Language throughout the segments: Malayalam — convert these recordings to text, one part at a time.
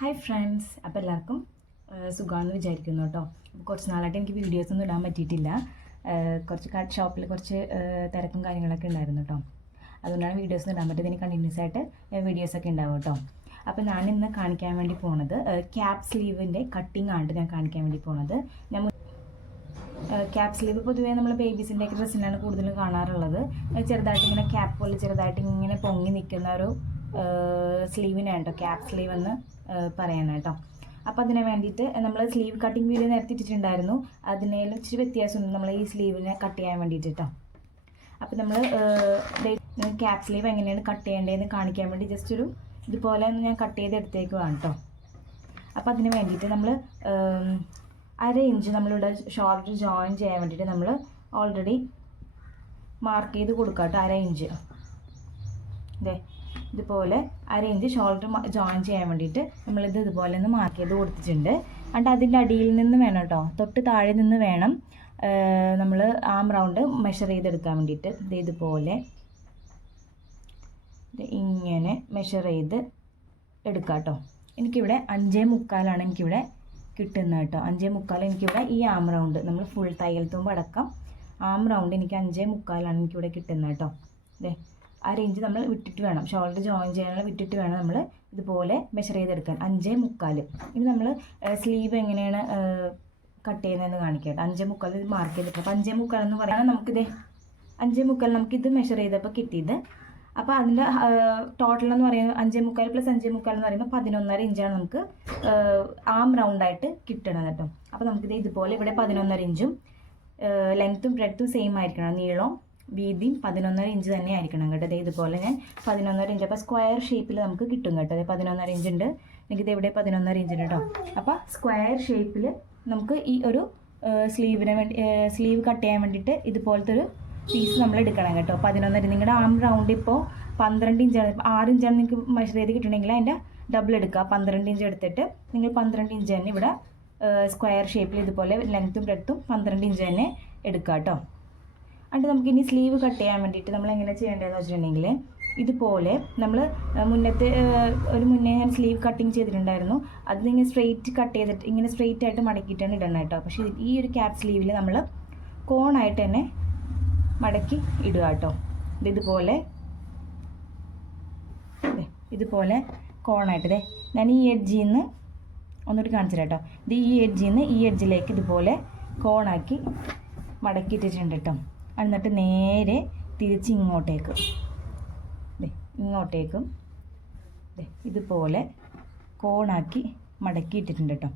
ഹായ് ഫ്രണ്ട്സ്, അപ്പോൾ എല്ലാവർക്കും സുഖമാണെന്ന് വിചാരിക്കുന്നു കേട്ടോ. അപ്പോൾ കുറച്ച് നാളായിട്ട് എനിക്ക് വീഡിയോസൊന്നും ഇടാൻ പറ്റിയിട്ടില്ല. കുറച്ച് ഷോപ്പിൽ കുറച്ച് തിരക്കും കാര്യങ്ങളൊക്കെ ഉണ്ടായിരുന്നു കേട്ടോ. അതുകൊണ്ടാണ് വീഡിയോസൊന്നും ഇടാൻ പറ്റിയത്. ഇനി കണ്ടിന്യൂസ് ആയിട്ട് വീഡിയോസൊക്കെ ഉണ്ടാവും കേട്ടോ. അപ്പോൾ ഞാൻ ഇന്ന് കാണിക്കാൻ വേണ്ടി പോണത് ക്യാപ് സ്ലീവിൻ്റെ കട്ടിങ് ആണ് ഞാൻ കാണിക്കാൻ വേണ്ടി പോണത്. ഞാൻ ക്യാപ് സ്ലീവ് പൊതുവേ നമ്മൾ ബേബീസിൻ്റെ ഒക്കെ ഡ്രസ്സിനാണ് കൂടുതലും കാണാറുള്ളത്. ചെറുതായിട്ട് ഇങ്ങനെ ക്യാപ്പ് പോലെ ചെറുതായിട്ട് ഇങ്ങനെ പൊങ്ങി നിൽക്കുന്ന ഒരു സ്ലീവിനാണ് കേട്ടോ ക്യാപ് സ്ലീവ് എന്ന് പറയാനാട്ടോ. അപ്പോൾ അതിന് വേണ്ടിയിട്ട് നമ്മൾ സ്ലീവ് കട്ടിങ് വീഡിയോ നേരത്തെ ഇട്ടിട്ടുണ്ടായിരുന്നു. അതിനേലും ഇച്ചിരി വ്യത്യാസമുണ്ട് നമ്മൾ ഈ സ്ലീവിനെ കട്ട് ചെയ്യാൻ വേണ്ടിയിട്ട് കേട്ടോ. അപ്പോൾ നമ്മൾ ക്യാപ് സ്ലീവ് എങ്ങനെയാണ് കട്ട് ചെയ്യേണ്ടതെന്ന് കാണിക്കാൻ വേണ്ടി ജസ്റ്റ് ഒരു ഇതുപോലെ ഒന്ന് ഞാൻ കട്ട് ചെയ്ത് എടുത്തേക്കുവാണ് കേട്ടോ. അപ്പോൾ അതിന് വേണ്ടിയിട്ട് നമ്മൾ 1/2 ഇഞ്ച് നമ്മളിവിടെ ഷോൾഡർ ജോയിൻ ചെയ്യാൻ വേണ്ടിയിട്ട് നമ്മൾ ഓൾറെഡി മാർക്ക് ചെയ്ത് കൊടുക്കാം കേട്ടോ. 1/2 ഇഞ്ച് ഇതുപോലെ 1/2 ഇഞ്ച് ഷോൾഡർ ജോയിൻ ചെയ്യാൻ വേണ്ടിയിട്ട് നമ്മളിത് ഇതുപോലെ ഒന്ന് മാർക്ക് ചെയ്ത് കൊടുത്തിട്ടുണ്ട്. എന്നിട്ട് അതിൻ്റെ അടിയിൽ നിന്ന് വേണം കേട്ടോ, തൊട്ട് താഴെ നിന്ന് വേണം നമ്മൾ ആം റൗണ്ട് മെഷർ ചെയ്തെടുക്കാൻ വേണ്ടിയിട്ട്. ഇതുപോലെ ഇങ്ങനെ മെഷർ ചെയ്ത് എടുക്കാം കേട്ടോ. എനിക്കിവിടെ 5.25 എനിക്കിവിടെ കിട്ടുന്നത് കേട്ടോ. 5.25 എനിക്കിവിടെ ഈ ആം റൗണ്ട് നമ്മൾ ഫുൾ തയ്യൽ തുമ്പ് അടക്കം ആം റൗണ്ട് എനിക്ക് 5.25 എനിക്കിവിടെ കിട്ടുന്നത് കേട്ടോ. 1/2 ഇഞ്ച് നമ്മൾ വിട്ടിട്ട് വേണം ഷോൾഡർ ജോയിൻ ചെയ്യാനുള്ള വിട്ടിട്ട് വേണം നമ്മൾ ഇതുപോലെ മെഷർ ചെയ്തെടുക്കാൻ. 5.25. ഇനി നമ്മൾ സ്ലീവ് എങ്ങനെയാണ് കട്ട് ചെയ്യുന്നതെന്ന് കാണിക്കട്ടെ. 5.25 ഇത് മാർക്ക് ചെയ്തിട്ട്. അപ്പോൾ 5.25 എന്ന് പറയുന്നത് നമുക്കിത് 5.25 നമുക്കിത് മെഷർ ചെയ്തപ്പോൾ കിട്ടിയത്. അപ്പോൾ അതിൻ്റെ ടോട്ടൽ എന്ന് പറയുന്നത് 5.25 + 5.25 എന്ന് പറയുമ്പോൾ 11.5 ഇഞ്ചാണ് നമുക്ക് ആം റൗണ്ടായിട്ട് കിട്ടണത് കേട്ടോ. അപ്പോൾ നമുക്കിത് ഇതുപോലെ ഇവിടെ 11.5 ഇഞ്ചും ലെങ്ത്തും ബ്രെഡ്ത്തും സെയിം ആയിരിക്കണം. നീളവും വീതിയും 11.5 ഇഞ്ച് തന്നെ ആയിരിക്കണം കേട്ടോ. ഇതുപോലെ ഞാൻ 11.5 ഇഞ്ച്. അപ്പോൾ സ്ക്വയർ ഷേപ്പിൽ നമുക്ക് കിട്ടും കേട്ടോ. 11.5 ഇഞ്ച് ഉണ്ട്, എനിക്കിത് ഇവിടെ 11.5 ഇഞ്ച് ഉണ്ട് കേട്ടോ. അപ്പോൾ സ്ക്വയർ ഷേപ്പിൽ നമുക്ക് ഈ ഒരു സ്ലീവിന് വേണ്ടി സ്ലീവ് കട്ട് ചെയ്യാൻ വേണ്ടിയിട്ട് ഇതുപോലത്തെ ഒരു പീസ് നമ്മൾ എടുക്കണം കേട്ടോ. 11.5 നിങ്ങളുടെ ആം റൗണ്ട് ഇപ്പോൾ 12 ഇഞ്ചാണ്. 6 ഇഞ്ചാണ് നിങ്ങൾക്ക് മെഷർ ചെയ്ത് കിട്ടണമെങ്കിൽ അതിൻ്റെ ഡബിൾ എടുക്കുക. 12 ഇഞ്ച് എടുത്തിട്ട് നിങ്ങൾ 12 ഇഞ്ച് തന്നെ ഇവിടെ സ്ക്വയർ ഷേപ്പിൽ ഇതുപോലെ ലെങ്ത്തും ബ്രെഡ്ത്തും 12 ഇഞ്ച് തന്നെ എടുക്കുക കേട്ടോ. എന്നിട്ട് നമുക്കിനി സ്ലീവ് കട്ട് ചെയ്യാൻ വേണ്ടിയിട്ട് നമ്മൾ എങ്ങനെ ചെയ്യേണ്ടതെന്ന് വെച്ചിട്ടുണ്ടെങ്കിൽ ഇതുപോലെ നമ്മൾ മുന്നേ ഞാൻ സ്ലീവ് കട്ടിങ് ചെയ്തിട്ടുണ്ടായിരുന്നു. അത് ഇങ്ങനെ സ്ട്രെയിറ്റ് കട്ട് ചെയ്തിട്ട് ഇങ്ങനെ സ്ട്രെയിറ്റ് ആയിട്ട് മടക്കിയിട്ടാണ് ഇടണം കേട്ടോ. പക്ഷേ ഈ ഒരു ക്യാപ് സ്ലീവിൽ നമ്മൾ കോണായിട്ട് തന്നെ മടക്കി ഇടുക കേട്ടോ. ഇതുപോലെ കോണായിട്ട് ഞാൻ ഈ എഡ്ജിൽ നിന്ന് ഒന്നുകൂടി കാണിച്ചു തരാം കേട്ടോ. ഈ എഡ്ജിൽ നിന്ന് ഈ എഡ്ജിലേക്ക് ഇതുപോലെ കോണാക്കി മടക്കിയിട്ടിട്ടുണ്ട് കേട്ടോ. എന്നിട്ട് നേരെ തിരിച്ച് ഇങ്ങോട്ടേക്കും ഇതുപോലെ കോണാക്കി മടക്കിയിട്ടിട്ടുണ്ട് കേട്ടോ.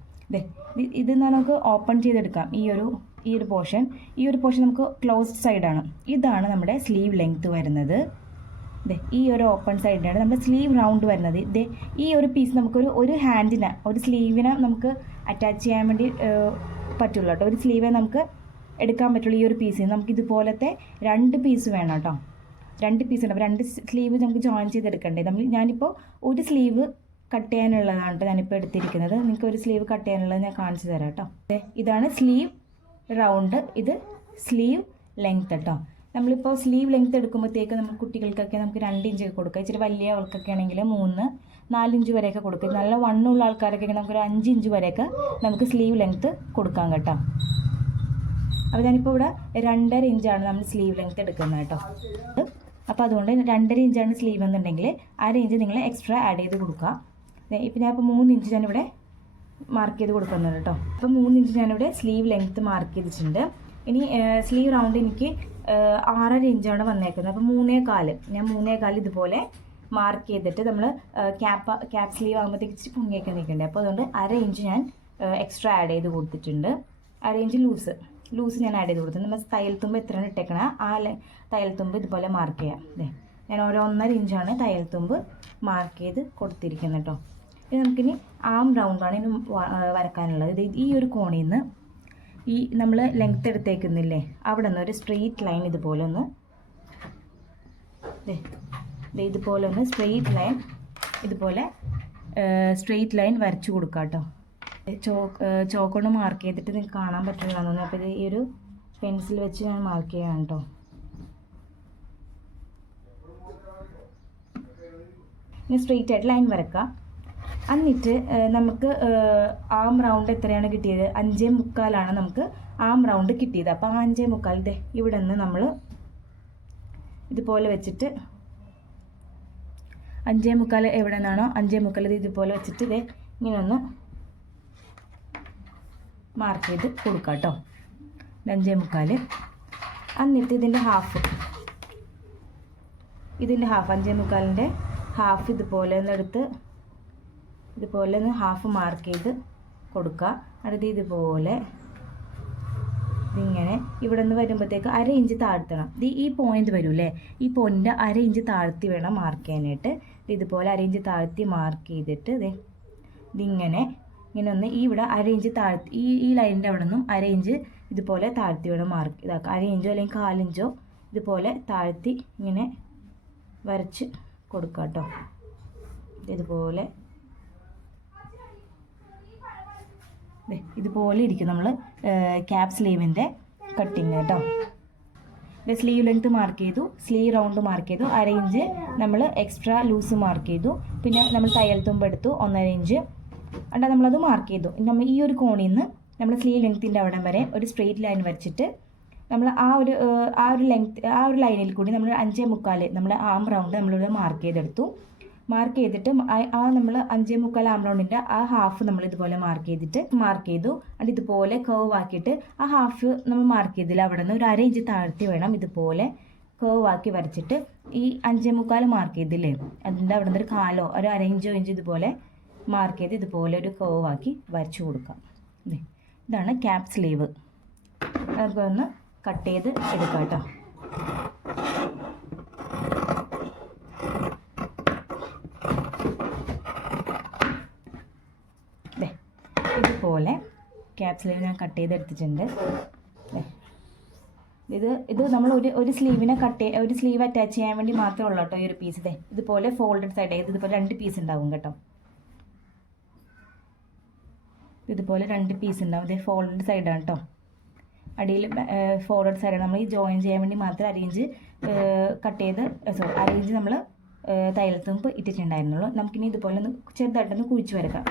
ഇത് നമുക്ക് ഓപ്പൺ ചെയ്തെടുക്കാം. ഈ ഒരു പോർഷൻ നമുക്ക് ക്ലോസ്ഡ് സൈഡാണ്. ഇതാണ് നമ്മുടെ സ്ലീവ് ലെങ്ത്ത് വരുന്നത്. ഈ ഒരു ഓപ്പൺ സൈഡിനാണ് നമ്മുടെ സ്ലീവ് റൗണ്ട് വരുന്നത്. ഈ ഒരു പീസ് നമുക്കൊരു ഒരു സ്ലീവിനെ നമുക്ക് അറ്റാച്ച് ചെയ്യാൻ വേണ്ടി പറ്റുള്ളൂ കേട്ടോ. ഒരു സ്ലീവേ നമുക്ക് എടുക്കാൻ പറ്റുള്ളൂ. ഈ ഒരു പീസിന് നമുക്ക് ഇതുപോലത്തെ 2 പീസ് വേണം കേട്ടോ. 2 പീസ് ഉണ്ട്. അപ്പോൾ 2 സ്ലീവ് നമുക്ക് ജോയിൻ ചെയ്തെടുക്കണ്ടേ. ഞാനിപ്പോൾ ഒരു സ്ലീവ് കട്ട് ചെയ്യാനുള്ളതാണ് കേട്ടോ ഞാനിപ്പോൾ എടുത്തിരിക്കുന്നത്. നിങ്ങൾക്ക് ഒരു സ്ലീവ് കട്ട് ചെയ്യാനുള്ളത് ഞാൻ കാണിച്ചു തരാം കേട്ടോ. ഇതാണ് സ്ലീവ് റൗണ്ട്, ഇത് സ്ലീവ് ലെങ്ത്ത് കേട്ടോ. നമ്മളിപ്പോൾ സ്ലീവ് ലെങ്ത്ത് എടുക്കുമ്പോഴത്തേക്ക് നമ്മൾ കുട്ടികൾക്കൊക്കെ നമുക്ക് 2 ഇഞ്ച് കൊടുക്കുക. ഇച്ചിരി വലിയ ആൾക്കൊക്കെ ആണെങ്കിൽ 3-4 ഇഞ്ച് വരെയൊക്കെ കൊടുക്കുക. നല്ല വണ്ണുള്ള ആൾക്കാരൊക്കെ നമുക്കൊരു 5 ഇഞ്ച് വരെയൊക്കെ നമുക്ക് സ്ലീവ് ലെങ്ത്ത് കൊടുക്കാം കേട്ടോ. അപ്പോൾ ഞാനിപ്പോൾ ഇവിടെ 2.5 ഇഞ്ചാണ് നമ്മൾ സ്ലീവ് ലെങ്ത്ത് എടുക്കുന്നത് കേട്ടോ. അപ്പോൾ അതുകൊണ്ട് 2.5 ഇഞ്ചാണ് സ്ലീവ് എന്നുണ്ടെങ്കിൽ 1/2 ഇഞ്ച് നിങ്ങൾ എക്സ്ട്രാ ആഡ് ചെയ്ത് കൊടുക്കുക. ഇപ്പോൾ ഞാനിപ്പോൾ 3 ഇഞ്ച് ഞാനിവിടെ മാർക്ക് ചെയ്ത് കൊടുക്കുന്നത് കേട്ടോ. അപ്പോൾ 3 ഇഞ്ച് ഞാനിവിടെ സ്ലീവ് ലെങ്ത്ത് മാർക്ക് ചെയ്തിട്ടുണ്ട്. ഇനി സ്ലീവ് റൗണ്ട് എനിക്ക് 6.5 ഇഞ്ചാണ് വന്നേക്കുന്നത്. അപ്പോൾ 3.25 ഞാൻ 3.25 ഇതുപോലെ മാർക്ക് ചെയ്തിട്ട് നമ്മൾ ക്യാപ് സ്ലീവ് ആകുമ്പോഴത്തേക്ക് ഇച്ചിരി പൊങ്ങിയൊക്കെ നിൽക്കണ്ടേ. അപ്പോൾ അതുകൊണ്ട് 1/2 ഇഞ്ച് ഞാൻ എക്സ്ട്രാ ആഡ് ചെയ്ത് കൊടുത്തിട്ടുണ്ട്. 1/2 ഇഞ്ച് ലൂസ് ഞാൻ ആഡ് ചെയ്ത് കൊടുത്തു. നമ്മൾ തയ്യൽ തുമ്പ് എത്രയാണ് ഇട്ടേക്കണം ആ തയ്യൽ തുമ്പ് ഇതുപോലെ മാർക്ക് ചെയ്യാം. ഞാൻ 1.5 ഇഞ്ചാണ് തയ്യൽ തുമ്പ് മാർക്ക് ചെയ്ത് കൊടുത്തിരിക്കുന്നത് കേട്ടോ. ഇത് നമുക്കിനി ആം റൗണ്ടാണ് ഇനി വരക്കാനുള്ളത്. ഈ ഒരു കോണിൽ നിന്ന് ഈ നമ്മൾ ലെങ്ത്ത് എടുത്തേക്കുന്നില്ലേ അവിടെ നിന്ന് ഒരു സ്ട്രെയിറ്റ് ലൈൻ ഇതുപോലെ ഒന്ന് സ്ട്രെയിറ്റ് ലൈൻ വരച്ചു കൊടുക്കാം കേട്ടോ. ചോക്കൊണ്ട് മാർക്ക് ചെയ്തിട്ട് നിങ്ങൾക്ക് കാണാൻ പറ്റുന്നതാണെന്ന് തോന്നുന്നു. അപ്പോൾ ഈ ഒരു പെൻസിൽ വെച്ച് ഞാൻ മാർക്ക് ചെയ്യാം കേട്ടോ. ഇനി സ്ട്രെയിറ്റ് ആയിട്ട് ലൈൻ വരക്കാം. എന്നിട്ട് നമുക്ക് ആം റൗണ്ട് എത്രയാണ് കിട്ടിയത്? 5.25 നമുക്ക് ആം റൗണ്ട് കിട്ടിയത്. അപ്പോൾ 5.25 ഇവിടെ നിന്ന് നമ്മൾ ഇതുപോലെ വെച്ചിട്ട് 5.25 എവിടെ നിന്നാണോ 5.25 ഇതുപോലെ വെച്ചിട്ട് ഇങ്ങനെ ഒന്ന് മാർക്ക് ചെയ്ത് കൊടുക്കാം കേട്ടോ. 5.25. എന്നിട്ട് ഇതിൻ്റെ ഹാഫ് 5.25ൻ്റെ ഹാഫ് ഇതുപോലെ ഒന്നെടുത്ത് ഇതുപോലെ ഒന്ന് ഹാഫ് മാർക്ക് ചെയ്ത് കൊടുക്കുക. അടുത്ത് ഇതുപോലെ ഇതിങ്ങനെ ഇവിടെ നിന്ന് വരുമ്പോഴത്തേക്ക് 1/2 ഇഞ്ച് താഴ്ത്തണം. ഈ പോയിന്റ് വരൂല്ലേ, ഈ പോയിൻ്റ് 1/2 ഇഞ്ച് താഴ്ത്തി വേണം മാർക്ക് ചെയ്യാനായിട്ട്. ഇതുപോലെ 1/2 ഇഞ്ച് താഴ്ത്തി മാർക്ക് ചെയ്തിട്ട് ഇതിങ്ങനെ ഒന്ന് ഇവിടെ 1/2 ഇഞ്ച് താഴ്ത്തി ഈ ലൈനിൻ്റെ അവിടെ നിന്നും 1/2 ഇഞ്ച് ഇതുപോലെ താഴ്ത്തി വേണം മാർക്ക് ഇതാക്കുക. 1/2 ഇഞ്ചോ അല്ലെങ്കിൽ 1/4 ഇഞ്ചോ ഇതുപോലെ താഴ്ത്തി ഇങ്ങനെ വരച്ച് കൊടുക്കുക കേട്ടോ. ഇതുപോലെ ഇരിക്കും നമ്മൾ ക്യാപ് സ്ലീവിൻ്റെ കട്ടിങ് കേട്ടോ. സ്ലീവ് ലെങ്ത് മാർക്ക് ചെയ്തു, സ്ലീവ് റൗണ്ട് മാർക്ക് ചെയ്തു, 1/2 ഇഞ്ച് നമ്മൾ എക്സ്ട്രാ ലൂസ് മാർക്ക് ചെയ്തു. പിന്നെ നമ്മൾ തയ്യൽ തുമ്പ് എടുത്തു 1.5 ഇഞ്ച് അണ്ട നമ്മളത് മാർക്ക് ചെയ്തു. നമ്മൾ ഈ ഒരു കോണിൽ നിന്ന് നമ്മൾ സ്ലീവ് ലെങ്ത്തിൻ്റെ അവിടം വരെ ഒരു സ്ട്രെയിറ്റ് ലൈൻ വരച്ചിട്ട് നമ്മൾ ആ ഒരു ലൈനിൽ കൂടി നമ്മൾ 5.25 നമ്മൾ ആം റൗണ്ട് നമ്മളിവിടെ മാർക്ക് ചെയ്തെടുത്തു. മാർക്ക് ചെയ്തിട്ട് നമ്മൾ 5.25 ആം റൗണ്ടിൻ്റെ ആ ഹാഫ് നമ്മൾ ഇതുപോലെ മാർക്ക് ചെയ്തു. അത് ഇതുപോലെ കർവ് ആക്കിയിട്ട് ആ ഹാഫ് നമ്മൾ മാർക്ക് ചെയ്തില്ല, അവിടെ നിന്ന് ഒരു 1/2 ഇഞ്ച് താഴ്ത്തി വേണം ഇതുപോലെ കർവ് ആക്കി വരച്ചിട്ട് ഈ 5.25 മാർക്ക് ചെയ്തില്ലേ അതിൻ്റെ അവിടെ നിന്ന് ഒരു കാലോ ഒരു 1/2 ഇഞ്ച് ഇതുപോലെ മാർക്ക് ചെയ്ത് ഇതുപോലെ ഒരു കർവ് ആക്കി വരച്ചു കൊടുക്കാം. ഇതാണ് ക്യാപ് സ്ലീവ്. നമുക്കൊന്ന് കട്ട് ചെയ്ത് എടുക്കാം കേട്ടോ. ഇതുപോലെ ക്യാപ് സ്ലീവ് ഞാൻ കട്ട് ചെയ്തെടുത്തിട്ടുണ്ട്. ഇത് നമ്മൾ ഒരു സ്ലീവിനെ ഒരു സ്ലീവ് അറ്റാച്ച് ചെയ്യാൻ വേണ്ടി മാത്രമേ ഉള്ളൂ കേട്ടോ ഈ ഒരു പീസ്. ഇതുപോലെ ഫോൾഡഡ് സൈഡ് ഇതുപോലെ 2 പീസ് ഉണ്ടാവും കേട്ടോ. ഇതുപോലെ 2 പീസ് ഉണ്ടാവും. ഫോൾഡഡ് സൈഡാണ് കേട്ടോ. അടിയിൽ ഫോർവേഡ് സൈഡാണ്. നമ്മൾ ഈ ജോയിൻ ചെയ്യാൻ വേണ്ടി മാത്രം 1/2 ഇഞ്ച് കട്ട് ചെയ്ത് 1/2 ഇഞ്ച് നമ്മൾ തയ്യൽ തുമ്പ് ഇട്ടിട്ടുണ്ടായിരുന്നുള്ളൂ. നമുക്കിനി ഇതുപോലെ ഒന്ന് ചെറുതായിട്ടൊന്ന് കുഴിച്ച് വരക്കാം.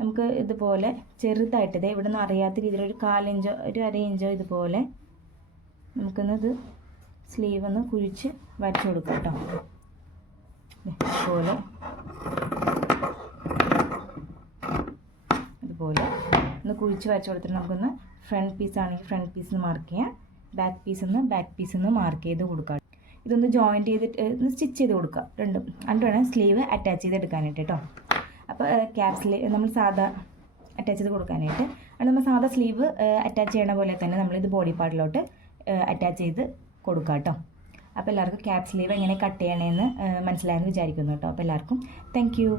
നമുക്ക് ഇതുപോലെ ചെറുതായിട്ട് ഇവിടെ നിന്ന് അറിയാത്ത രീതിയിൽ ഒരു 1/4 ഇഞ്ചോ ഒരു 1/2 ഇഞ്ചോ ഇതുപോലെ നമുക്കൊന്നത് സ്ലീവ് ഒന്ന് കുഴിച്ച് വരച്ചു കൊടുക്കാം കേട്ടോ. ഇതുപോലെ ഒന്ന് കുഴിച്ച് വരച്ചു കൊടുത്തിട്ട് നമുക്കൊന്ന് ഫ്രണ്ട് പീസ് ആണെങ്കിൽ ഫ്രണ്ട് പീസ് മാർക്ക് ചെയ്യാം, ബാക്ക് പീസ് ഒന്ന് മാർക്ക് ചെയ്ത് കൊടുക്കാം. ഇതൊന്ന് ജോയിൻറ്റ് ചെയ്തിട്ട് ഒന്ന് സ്റ്റിച്ച് ചെയ്ത് കൊടുക്കുക രണ്ടും. എന്നിട്ട് വേണം സ്ലീവ് അറ്റാച്ച് ചെയ്ത് എടുക്കാനായിട്ട് കേട്ടോ. അപ്പോൾ ക്യാപ് സ്ലീവ് നമ്മൾ സാധാ അറ്റാച്ച് ചെയ്ത് കൊടുക്കാനായിട്ട് അത് നമ്മൾ സാധാ സ്ലീവ് അറ്റാച്ച് ചെയ്യണ പോലെ തന്നെ നമ്മളിത് ബോഡി പാർട്ടിലോട്ട് അറ്റാച്ച് ചെയ്ത് കൊടുക്കുക കേട്ടോ. അപ്പോൾ എല്ലാവർക്കും ക്യാപ് സ്ലീവ് എങ്ങനെ കട്ട് ചെയ്യണമെന്ന് മനസ്സിലായെന്ന് വിചാരിക്കുന്നു കേട്ടോ. അപ്പോൾ എല്ലാവർക്കും താങ്ക് യു.